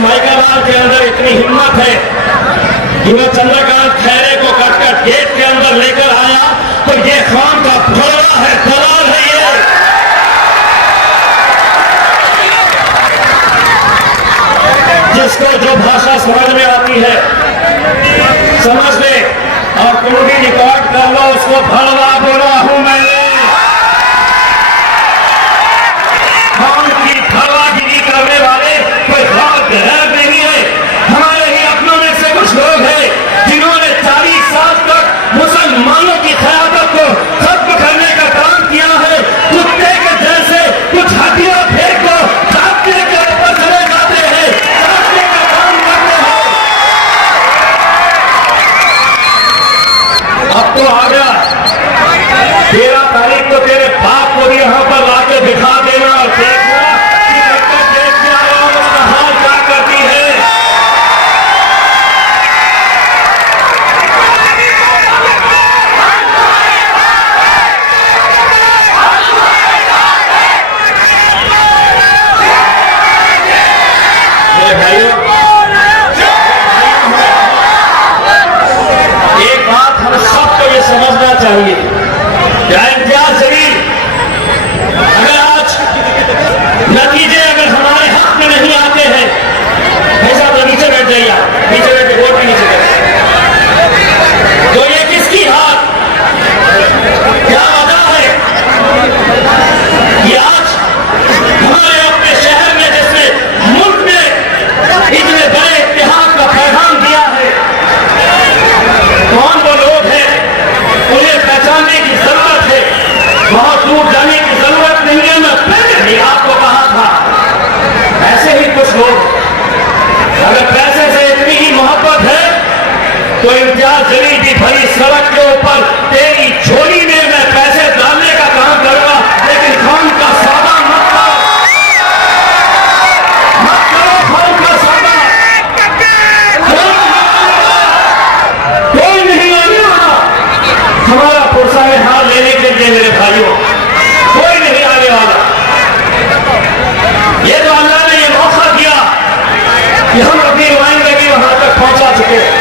माइकालाल के अंदर इतनी हिम्मत है कि वह चंद्रकांत खैरे को कटकर गेट के अंदर लेकर आया, तो ये खान का भोला है, दलाल है ये। जिसको जो भाषा समझ में आती है समझ ले और कुंडली रिकॉर्ड कर लो, उसको भड़वा बोला हूं मैंने। खान की भड़वागिरी करने वाले कोई खास गैर नहीं है। हमारे ही अपनों में से कुछ लोग हैं जिन्होंने 40 साल तक मुसलमानों की क़यादत को खत्म करने का काम किया है। कुत्ते के जैसे कुछ हड्डियां फेंक दो, काटने के ऊपर चले जाते हैं, काटने का काम करते हैं। अब तो आ गया 13 तारीख को तेरे बाप को भी यहां पर लाके दिखा देना और देखना कि बेटा देख के आया हूं उसका हाल क्या करती है। मेरे भाइयों, एक बात हम सबको ये समझना चाहिए, क्या इम्तियाज जलील अगर आज नतीजे अगर हमारे हाथ में नहीं आते हैं, भाई साहब नीचे बैठ जाइए, नीचे बैठ के वोट भी नीचे बैठ, तो ये किसकी हाथ क्या वजह है कि आज हमारे अपने शहर में जैसे मुल्क में इतने बड़े इत्तेहाद का पैगाम दिया है, कौन वो लोग हैं उन्हें पहचानने की जरूरत है, बहुत दूर जाने की जरूरत नहीं है। मैं पहले भी आपको कहा था, ऐसे ही कुछ लोग अगर पैसे से इतनी ही मोहब्बत है तो इम्तियाज जलील की भरी सड़क के ऊपर तेरी झोली में मैं पैसे डालने का काम करूंगा, लेकिन खान का सौदा मत करो, मत करो खान का सौदा। कोई नहीं आने वाला हमारा पुरसा में हार लेने के लिए मेरे भाइयों, कोई नहीं आने वाला। ये तो अल्लाह ने ये मौका दिया कि हम अपनी नुमाइंदगी वहां तक पहुंचा चुके हैं।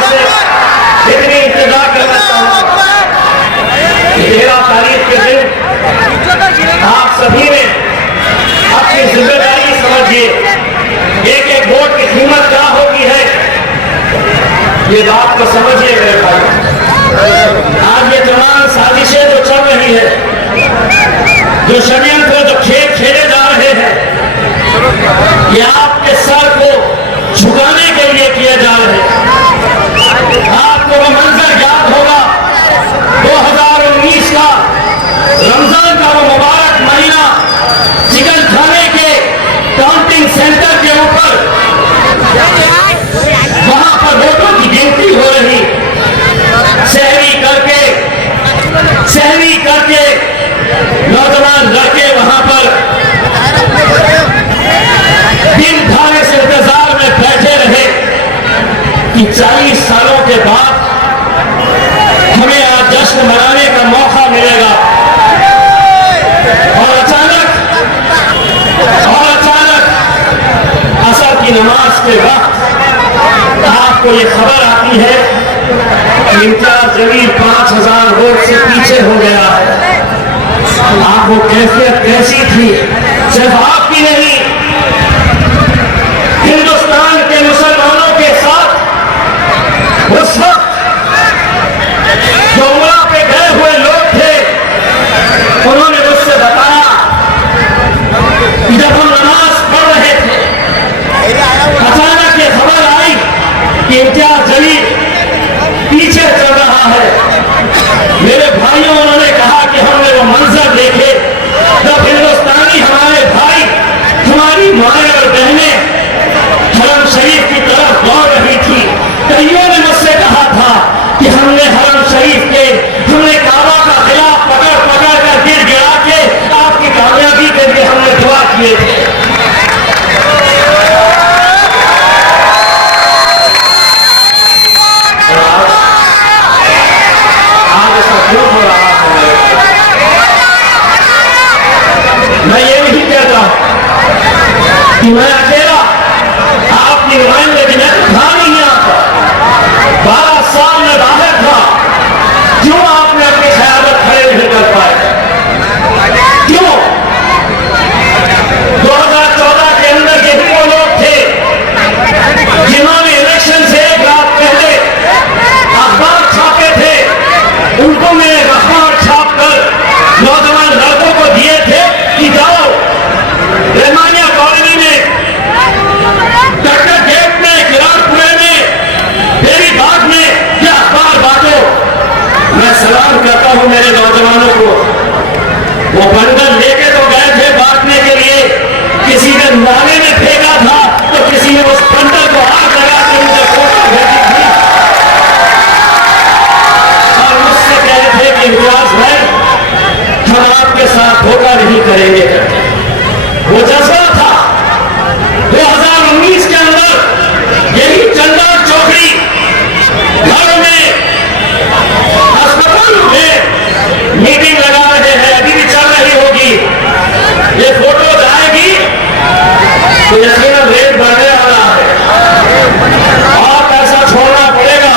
से इतनी इंतजार करना चाहूंगा, 13 तारीख के दिन आप सभी ने अपनी जिम्मेदारी समझिए, एक एक वोट की कीमत क्या होगी है, ये बात को समझिए मेरे भाई। आज ये तमाम साजिशें जो चल रही है, जो षड्यंत्र जो खेल खेले जा रहे हैं, ये आपके सर को झुकाने के लिए किए जा रहे हैं। आपको वो मंजर याद होगा 2019 का रमजान का वो मुबारक महीना, चिकन खाने के काउंटिंग सेंटर के ऊपर वहां पर वोटों की गिनती हो रही, सहरी करके नौजवान लड़के वहां पर दिन धारे से इंतजार में बैठे रहे कि 40 सालों के बाद हमें आज जश्न मनाने का मौका मिलेगा। और अचानक असर की नमाज के वक्त आपको ये खबर आती है कि इम्तियाज जलील 5000 वोट से पीछे हो गया है। आप वो कैफियत कैसी थी, सिर्फ आपकी नहीं, हिंदुस्तान के मुसलमानों के साथ उस वक्त जो उमरा पे गए हुए लोग थे, उन्होंने मुझसे बताया कि जब हम नमाज पढ़ रहे थे, अचानक ये खबर आई कि इम्तियाज जलील पीछे चल रहा है। मेरे भाइयों, उन्होंने कहा कि हमने वो मंजर देखे जब हिंदुस्तानी हमारे भाई, हमारे कि मैं अकेला आपकी नुमाइंदगी में था नहीं यहाँ पर। 12 साल में बाहर था, क्यों आपने अपनी क़यादत खड़े नहीं कर पाए? क्यों? 2014 के अंदर यही वो लोग थे जिन्होंने इलेक्शन से एक रात पहले अखबार छापे थे। उनको मैं अखबार छाप कर नौजवान लड़कों को दिए थे कि जाओ रहमानिया कॉलोनी में, डॉक्टर गेट में, किरारपुरे में, फेरी बाग में यह अखबार बांटो। मैं सलाम करता हूं मेरे नौजवानों को। वो बंडल लेके तो गए थे बांटने के लिए, किसी ने नाले में फेंका था तो किसी ने उस बंडल को आग लगा कर मुझे फोटो भेजी थी और मुझसे कह रहे थे कि रियाज भाई हम आपके साथ धोखा नहीं करेंगे। वो जज्बा था 2019 के अंदर। यही चंदा चौधरी घर में, अस्पताल में मीटिंग लगा रहे हैं, अभी भी चल रही होगी। ये फोटो जाएगी तो यकीनन रेट बढ़ने वाला है और पैसा छोड़ना पड़ेगा।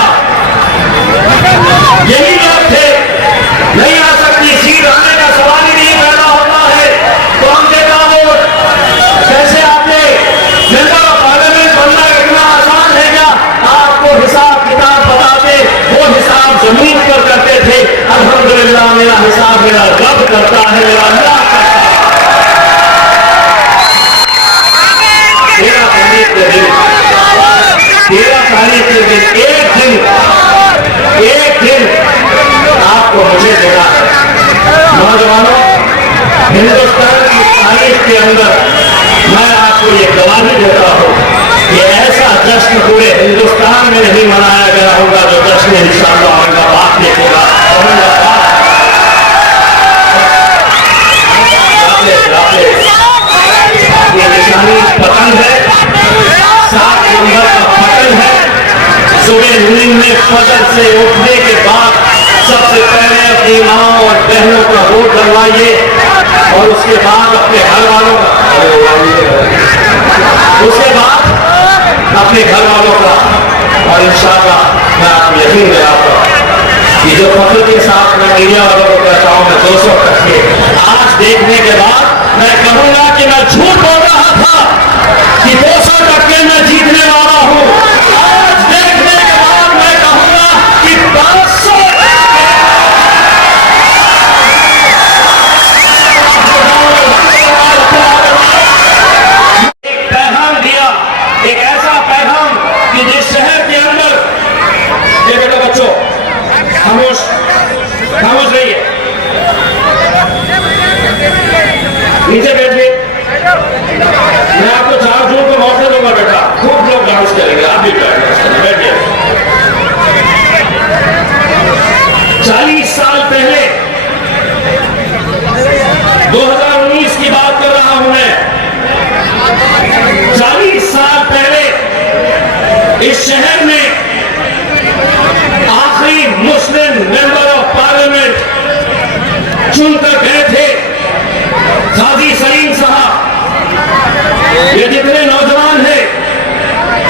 यही लोग थे, नहीं आ सकती, सीट आने का सवाल ही नहीं पैदा होता है तो हम देता वोट कैसे आते? मेंबर ऑफ पार्लियामेंट बनना इतना आसान है क्या? आपको हिसाब किताब बताते, वो हिसाब जमीन पर करते थे। अल्हम्दुलिल्लाह मेरा हिसाब मेरा रब करता है, मेरा अल्लाह करता है। 13 तारीख के दिन, 13 तारीख के दिन एक दिन आपको मुझे देना है। नौजवानों, हिंदुस्तान की तारीख के अंदर मैं आपको ये गवाही देता हूं, ये ऐसा जश्न पूरे हिंदुस्तान में नहीं मनाया गया होगा जो जश्न इंशाअल्लाह औरंगाबाद में होगा। ये निशानी पतंग है, 7 नंबर का पतंग है। सुबह नींद में फजर से उठने के बाद सबसे पहले अपनी माँ और बहनों का वोट डलवाइए और उसके बाद अपने घर वालों का, उसके बाद अपने घर वालों का। और इंशाअल्लाह मैं आपको यकीन दिलाता हूं कि जो फख्र के साथ मैं मीडिया वालों को कहता हूं मैं 200 टक्के आज देखने के बाद मैं कहूंगा कि मैं झूठ बोल रहा था कि 200 टक्के मैं जीतने वाला हूं। आज देखने के बाद मैं कहूंगा कि 500 एक पैगाम दिया, एक ऐसा पैगाम कि जिस शहर के अंदर, ये बेटा बच्चों खामोश खामोश रहिए, नीचे बैठिए। मैं आपको 4 जून को मौका दूंगा बेटा, खूब लोग डांस करेंगे, आप भी बैठिए। 40 साल पहले 2019 की बात कर रहा हूं मैं। 40 साल पहले इस शहर में आखिरी मुस्लिम मेंबर ऑफ पार्लियामेंट चुनकर गए थे काजी सलीम साहब। ये जितने नौजवान हैं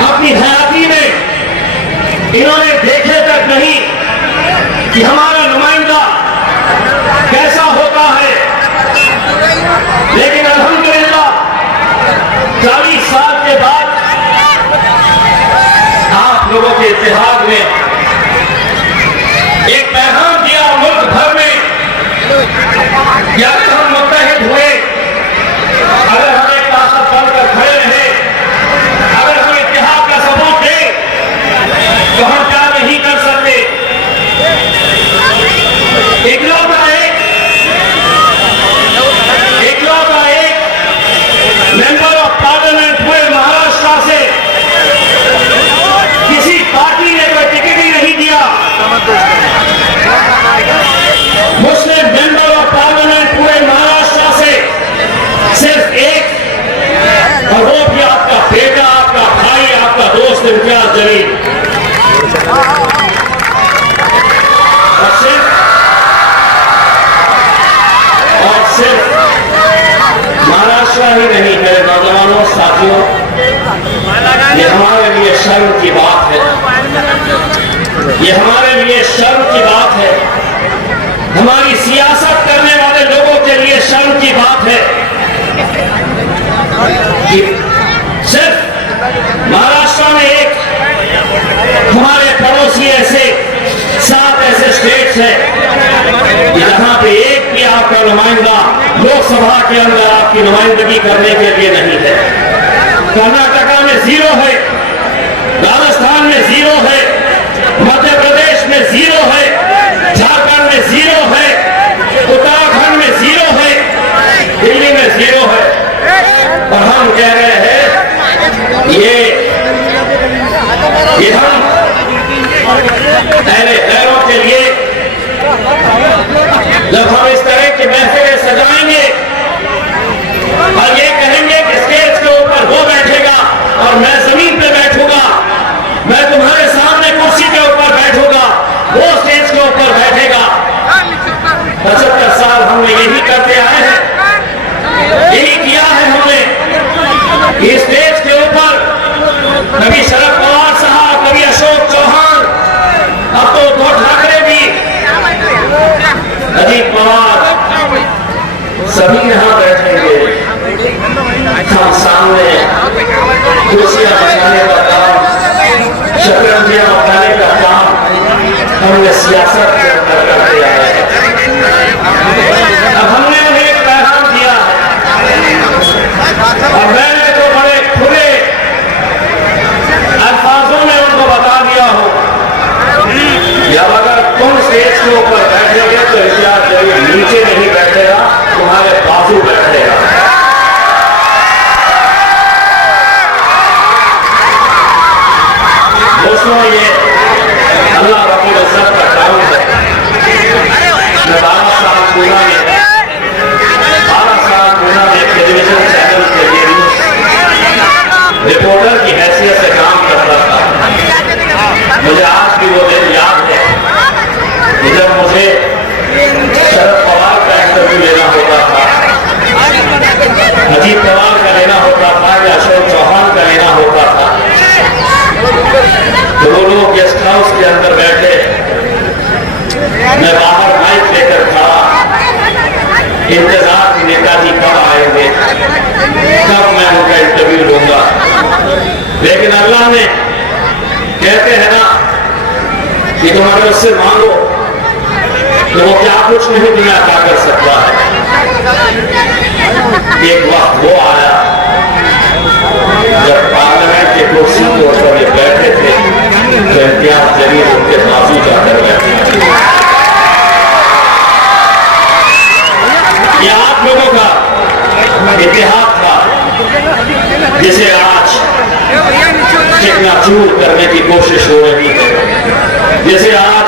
अपनी हयाती में इन्होंने देखे तक नहीं कि हमारा नुमाइंदा कैसा होता है, लेकिन अल्हम्दुलिल्लाह 40 साल के बाद आप लोगों के इत्तेहाद में एक पैगाम दिया मुल्क भर में कि अगर हम मुत्तहिद हुए, अगर हम एक ताकत बनकर खड़े रहे, अगर हम इत्तेहाद का सबूत दें तो हम क्या नहीं कर सकते। इकलौता एक मेंबर ऑफ पार्लियामेंट हुए महाराष्ट्र से, किसी पार्टी ने कोई टिकट ही नहीं दिया। मुस्लिम मेंबर ऑफ पार्लियामेंट हुए महाराष्ट्र ये हमारे लिए शर्म की बात है, ये हमारे लिए शर्म की बात है, हमारी सियासत करने वाले लोगों के लिए शर्म की बात है कि सिर्फ महाराष्ट्र में एक हमारे पड़ोसी ऐसे 7 ऐसे स्टेट्स हैं जहां पे एक भी आपका नुमाइंदा लोकसभा के अंदर आपकी नुमाइंदगी करने के लिए नहीं है। कर्नाटका में 0 है, राजस्थान में 0 है, मध्य प्रदेश में 0 है, झारखंड में 0 है, उत्तराखंड में 0 है, दिल्ली में 0 है। और हम कह रहे हैं ये हम पहले गैरों के लिए जब हम इस तरह की महफिलें सजाएंगे और ये कहेंगे कि स्टेज के ऊपर वो बैठेगा और मैं जमीन पे बैठूंगा, मैं तुम्हारे सामने कुर्सी के ऊपर बैठूंगा, वो स्टेज के ऊपर बैठेगा। 75 साल हमने यही करते आए हैं, यही किया है हमने। इस स्टेज के ऊपर कभी शरद पवार साहब, कभी अशोक चौहान, अब तो उद्धव ठाकरे भी, अजीत पवार, सभी यहां बैठेंगे। हम सामने कुर्सियां बिछाने का काम, शतरंजियां उठाने का काम हमने सियासत के अंदर करते आए हैं। अब हमने उन्हें एक पैगाम दिया और मैंने तो बड़े खुले अल्फाजों में उनको बता दिया हो कि अब अगर तुम स्टेज के ऊपर बैठोगे तो इतिहास जरूर नीचे नहीं बैठेगा, तुम्हारे बाजू बैठेगा। दोस्तों, ये अल्लाह रब्बुल इज्जत का काम है। मैं 12 साल पूरा एक टेलीविजन चैनल के लिए रिपोर्टर की हैसियत से काम करता था। मुझे आज भी वो दिन याद है कि जब मुझे शरद पवार का इंटरव्यू लेना होता था, अजीत पवार का लेना होता था या अशोक चौहान का लेना होता था, तो वो लोग गेस्ट हाउस के अंदर बैठे, मैं बाहर माइक लेकर खड़ा, इंतजार की नेताजी कब आएंगे, कब मैं उनका इंटरव्यू लूंगा। लेकिन अल्लाह ने, कहते हैं ना कि तुम अगर उससे मांगो तो वो क्या कुछ नहीं दुनिया क्या कर सकता है। एक वक्त वो आया जब पार्लियामेंट के कुर्सी के ऊपर बैठे थे तो इम्तियाज जलील उनके बाजू जाकर बैठे। ये आप लोगों का इतिहास था जिसे आज चकनाचूर करने की कोशिश हो रही है, जिसे आज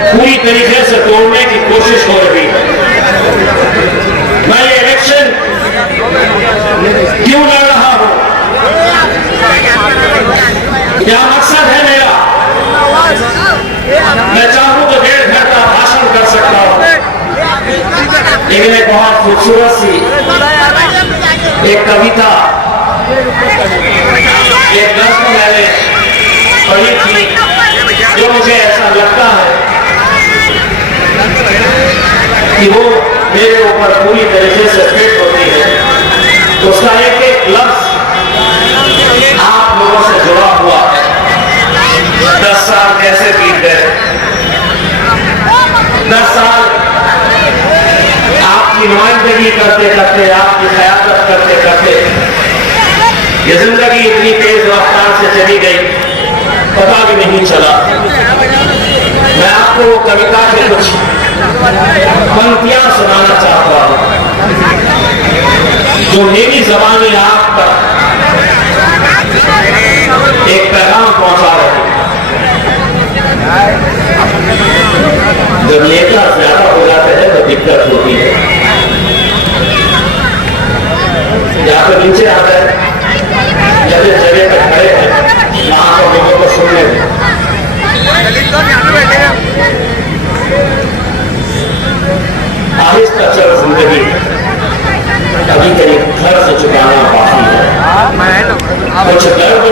पूरी तरीके से तोड़ने की कोशिश हो रही है। मैं ये इलेक्शन क्यों लड़ रहा हूं, क्या मकसद है मेरा? मैं चाहूं तो 1.5 घंटा भाषण कर सकता हूं, लेकिन एक बहुत खूबसूरत सी एक कविता, एक नज़्म मैंने पढ़ी थी जो मुझे ऐसा लगता है कि वो मेरे ऊपर पूरी तरीके से फिट होती है। उसका एक एक लफ्ज आप लोगों से जुड़ा हुआ है। 10 साल कैसे बीत गए, 10 साल आपकी नुमाइंदगी करते करते, आपकी क़यादत करते करते ये जिंदगी इतनी तेज रफ्तार से चली गई, पता भी नहीं चला। मैं आपको वो कविता के कुछ पंक्तियां सुनाना चाहता हूं जो मेरी ज़बानी आप तक एक पैगाम पहुंचा रही। जब नेता ज्यादा हो जाते हैं तो दिक्कत होती है। यहाँ पे नीचे आ गए, जगह जगह पर खड़े हैं, वहां पर लोगों को सुनने आहिस्ता चल जिंदगी, अभी करीब घर से चुकाना बाकी है। कुछ दर्द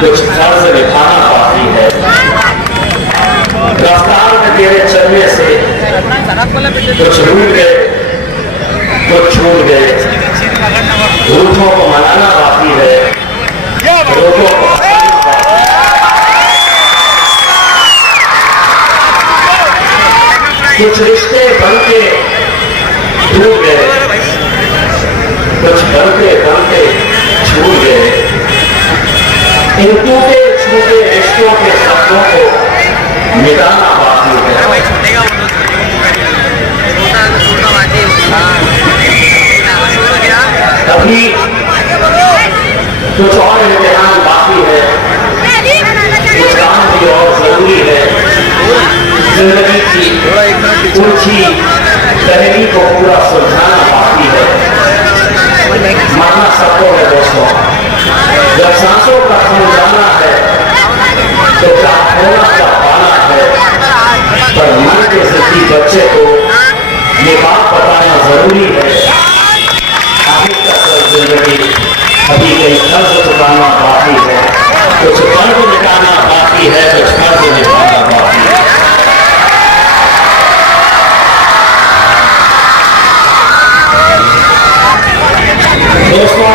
कुछ फर्ज निभाना बाकी है। रफ्तार में तेरे चलने से कुछ रूठ गए, कुछ छूट गए। रूठों को मनाना बाकी है, रोगों को कुछ रिश्ते बनके टूट गए, कुछ बनते बनते छूट गए। इन टूटे छूटे रिश्तों के शब्दों को मिटाना बाकी है। अभी कुछ और इम्तिहान बाकी है, कुछ काम भी और जरूरी है। जिंदगी की उलझी पहली को पूरा सुलझाना बाकी है। मरना सबको है दोस्तों, जब सांसों का खन जाना है तो क्या होना क्या पाना है। पर मन के जिद्दी बच्चे को ये बात बताना जरूरी है, आगे तक जिंदगी अभी कई कर्ज चुकाना बाकी है, कुछ कर्ज मिटाना बाकी है, कुछ कर्ज निभाना बाकी है। दोस्तों,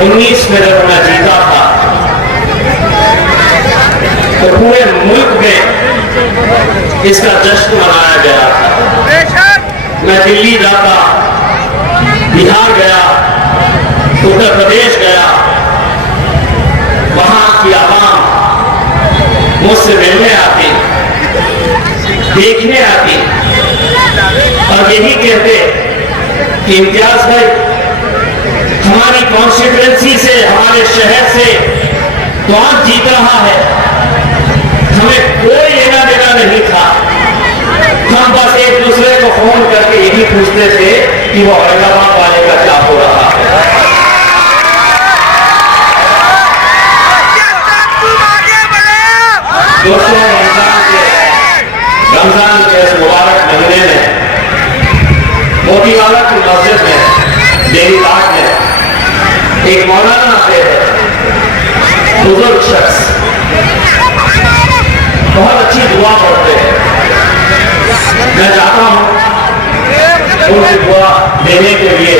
19 में जब मैं जीता था तो पूरे मुल्क में इसका जश्न मनाया गया था। मैं दिल्ली जाता, बिहार गया, उत्तर प्रदेश गया, वहां की आवाम मुझसे मिलने आती, देखने आती और यही कहते कि इम्तियाज भाई, हमारी कॉन्स्टिट्यूएंसी से, हमारे शहर से कौन जीत रहा है, हमें कोई लेना देना नहीं था। हम बस एक दूसरे को फोन करके यही पूछते थे कि वो औरंगाबाद वाले का क्या हो रहा है। दोस्तों, रमजान के इस मुबारक महीने में मोतीवाला की मस्जिद में, देवी बाग में एक मौलाना आते हैं, बुजुर्ग शख्स, बहुत अच्छी दुआ पढ़ते हैं। मैं चाहता हूं उनकी दुआ देने के लिए।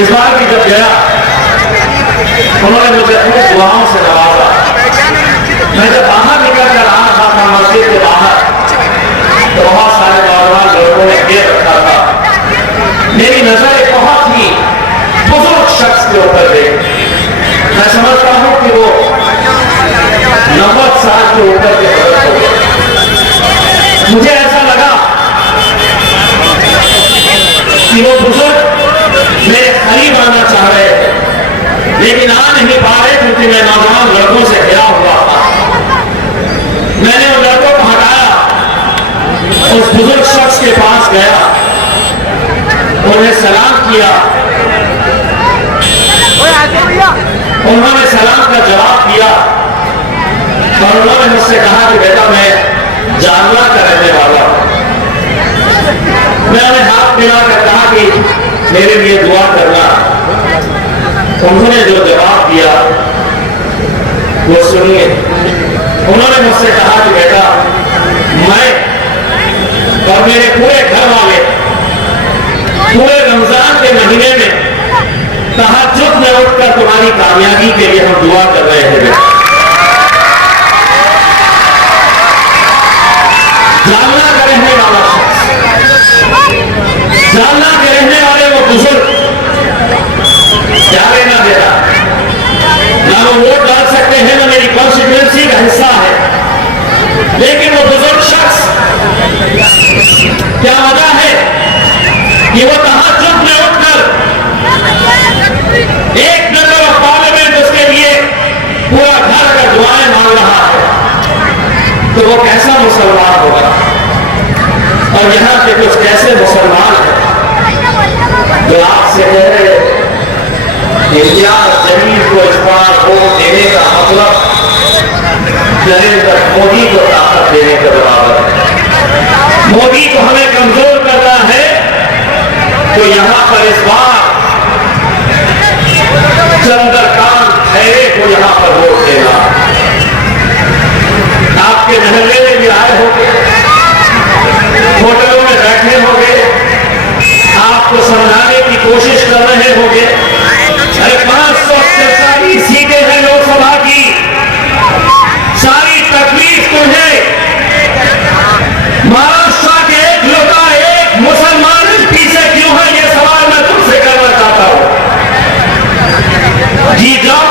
इस बार भी जब गया, उन्होंने मुझे अपनी दुआओं से नवाजा। मैं जब बाहर निकल कर आ रहा था मस्जिद के बाहर, तो बहुत सारे नौजवान लोगों ने घेर रखा था। मेरी नजर एक बहुत ही बुजुर्ग शख्स के ऊपर गई। मैं समझता हूं कि वो 90 साल के ऊपर के बुजुर्ग हो गए। मुझे ऐसा लगा कि वो बुजुर्ग मेरे करीब आना चाह रहे थे, लेकिन आ नहीं पा रहे क्योंकि मैं नौजवान लड़कों से घिरा हुआ था। मैंने उन लड़कों को हटाया, उस बुजुर्ग शख्स के पास गया, उन्हें सलाम किया। उन्होंने सलाम का जवाब दिया और उन्होंने मुझसे कहा कि बेटा, मैं जानना का रहने वाला हूं। मैंने हाथ मिलाकर कहा कि मेरे लिए दुआ करना। उन्होंने जो जवाब दिया वो सुनिए। उन्होंने मुझसे कहा कि बेटा, मैं और मेरे पूरे घर वाले पूरे रमजान के महीने में तहज्जुद में उठकर तुम्हारी कामयाबी के लिए हम दुआ कर रहे हैं। जालना का रहने वाला शख्स, जालना के रहने वाले वो बुजुर्ग क्या लेना देना, ना वो वोट डाल सकते हैं, ना मेरी कॉन्स्टिट्यूएंसी का हिस्सा है, लेकिन वो बुजुर्ग शख्स, क्या वजह है कि वो तहज्जुद में उठकर एक मेंबर ऑफ पार्लियामेंट उसके लिए पूरा घर का दुआएं मांग रहा है, तो वो कैसा मुसलमान होगा। और यहां के कुछ कैसे मुसलमान हैं जो आपसे कह रहे इम्तियाज जमीन को इस बार वोट देने का मतलब नरेंद्र मोदी को ताकत देने के बराबर है। मोदी को हमें कमजोर करना है, तो यहां पर इस बार चंद्रकांत खैरे को यहां पर वोट देना। आपके महल्ले में भी आए होंगे, होटलों में बैठे होंगे, आपको समझाने की कोशिश कर रहे होंगे। अरे 547 सीटें हैं लोकसभा की, सारी तकलीफ तुम्हें महाराष्ट्र के एक लोटा एक मुसलमान पीछे क्यों है, ये सवाल मैं तुमसे करना चाहता हूं। जीत जाओ,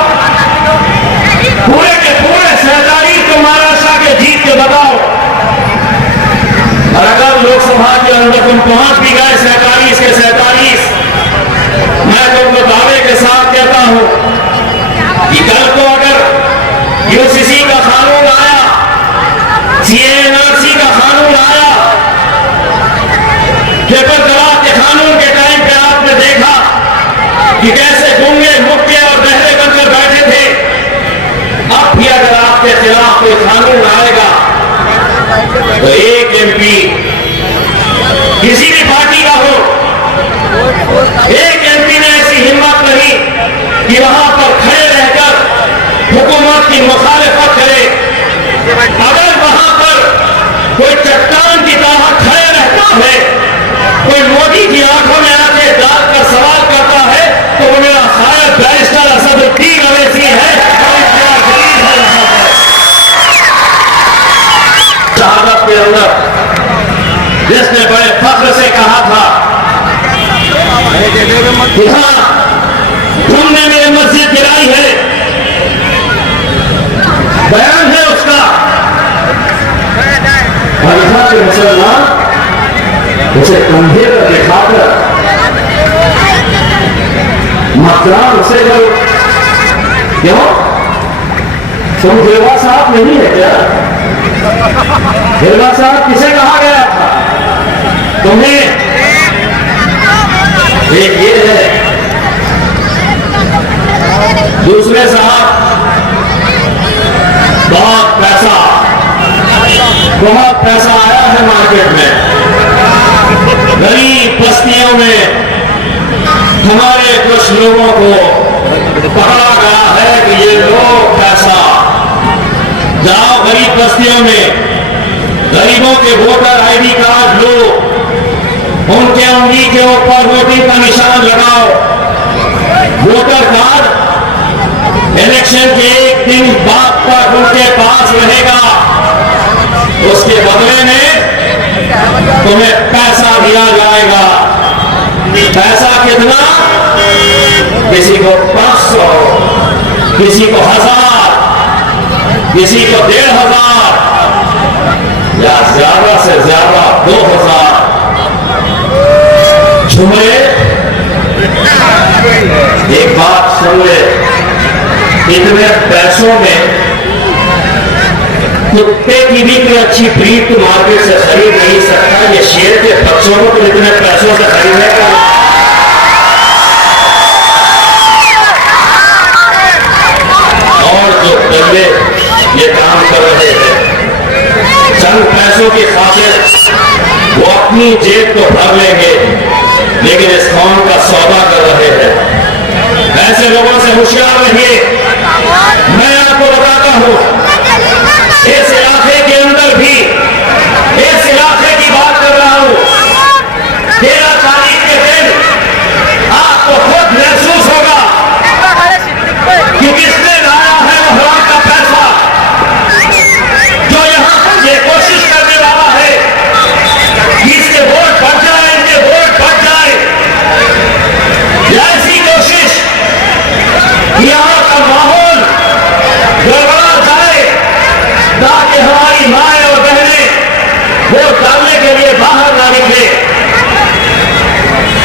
पूरे के पूरे 47 को महाराष्ट्र के जीत के बताओ। और अगर लोकसभा के अंदर तुम पहुंच भी गए 47 के 47, मैं तुमको दावे के साथ कहता हूं कि कल को अगर यूसीसी का कानून आया, सीएनआरसी का कानून आया, पेपर तलाक के कानून के टाइम पे आपने देखा कि कैसे गूंगे मुक्के और बहरे बनकर बैठे थे। अब भी अगर आपके खिलाफ कोई कानून आएगा तो एक एमपी किसी भी पार्टी का हो, एक एमपी ने ऐसी हिम्मत नहीं कि वहां पर खड़े रहकर हुकूमत की मुखालिफत करे। अगर वहां पर कोई चट्टान की तरह खड़े रहता है, कोई मोदी की आंखों में आंखें डालकर सवाल करता है, तो वो मेरा शायद बैरिस्टर असदुद्दीन अवैसी है। शहादत के अंदर जिसने बड़े फख्र से कहा था कि हाँ तुमने मेरी मस्जिद गिराई है, बयान है उसका। और यहाँ के मुसलमान उसे कंधे पर दिखाकर मतदान उसे करो। क्यों? तुम गिरवा साहब नहीं है क्या? गिरवा साहब किसे कहा गया था? तुम्हें एक ये है, दूसरे साहब बहुत पैसा आया है मार्केट में, गरीब बस्तियों में हमारे कुछ लोगों को पकड़ा गया है कि ये लो पैसा, जाओ गरीब बस्तियों में गरीबों के वोटर आईडी कार्ड लो, उनके उंगली के ऊपर वोटिंग का निशान लगाओ। वोटर कार्ड इलेक्शन के एक दिन बाद तक उनके पास रहेगा, उसके बदले में तुम्हें पैसा दिया जाएगा। पैसा कितना? किसी को 500, किसी को 1000, किसी को 1500 या ज्यादा से ज्यादा 2000। झुमरे एक बात सुन ले, इतने पैसों में कुत्ते की भी कोई अच्छी ब्रीड तो मार्केट से खरीद नहीं सकता, ये शेर के बच्चों को तो इतने पैसों से खरीदने का। और जो बंदे ये काम कर रहे हैं चंद पैसों की खातिर वो अपनी जेब को भर लेंगे, लेकिन इस कौम का सौदा कर रहे हैं। ऐसे लोगों से होशियार रहिए। मैं आपको बताता हूं, इस इलाके के अंदर भी, इस इलाके की बात कर रहा हूं, 13 तारीख के दिन आपको खुद महसूस होगा कि किसने लाया है वो हराम का पैसा, जो यहां पर ये कोशिश करने वाला है कि इसके वोट बढ़ जाए, इनके वोट बढ़ जाए। ऐसी कोशिश यहां का माहौल गड़बड़ा जाए ताकि हमारी माएं और बहनें वोट डालने के लिए बाहर ना निकले,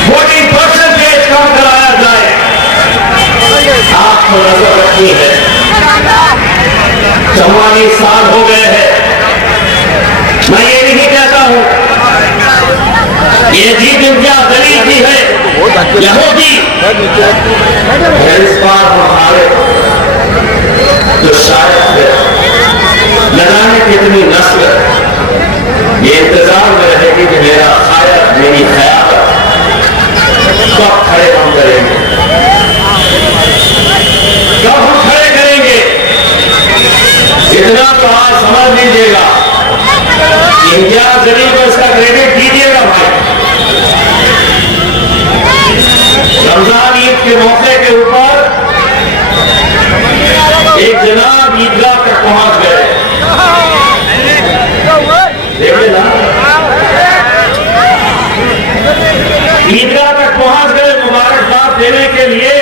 वोटिंग परसेंटेज कम कराया जाए। आपको नजर रखनी है, 44 साल हो गए हैं। मैं ये नहीं कहता हूं ये जीत इम्तियाज दलील की है, यहूदी इस बार हमारे जो शायद लगाने की इतनी नस्ल ये इंतजार में रहेगी कि मेरा शायद मेरी ख्याल कब खड़े हम करेंगे। ईदगाह तक पहुंच गए। देखिए ना, ईदगाह तक पहुंच गए मुबारकबाद देने के लिए।